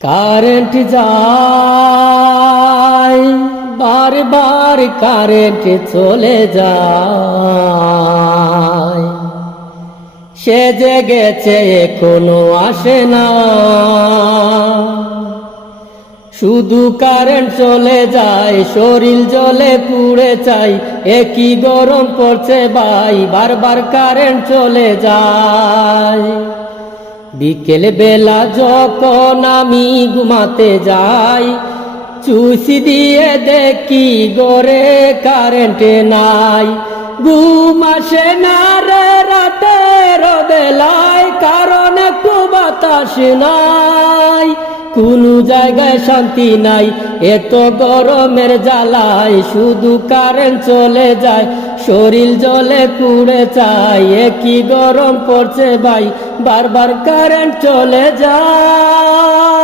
Current যায় বারবার, current চলে যায়। সে জেগেছে এখনো আসে না, শুধু কারেন্ট চলে যায়, শরীর জ্বলে পুড়ে চাই। একই গরম পড়ছে ভাই, বারবার কারেন্ট চলে যায়। বিকেল বেলা যখন আমি ঘুমাতে যাই, চুষি দিয়ে দেখি ঘরে কারেন্ট নাই। ঘুম আসে না রে রাতের বেলায়, কারণ একটু বাতাস নাই। কোনো জায়গায় শান্তি নাই, এত গরমের জ্বালায়। শুধু কারেন্ট চলে যায়, শরীর জ্বলে পুড়ে চাই। একই গরম পড়ছে ভাই, বারবার কারেন্ট চলে যায়।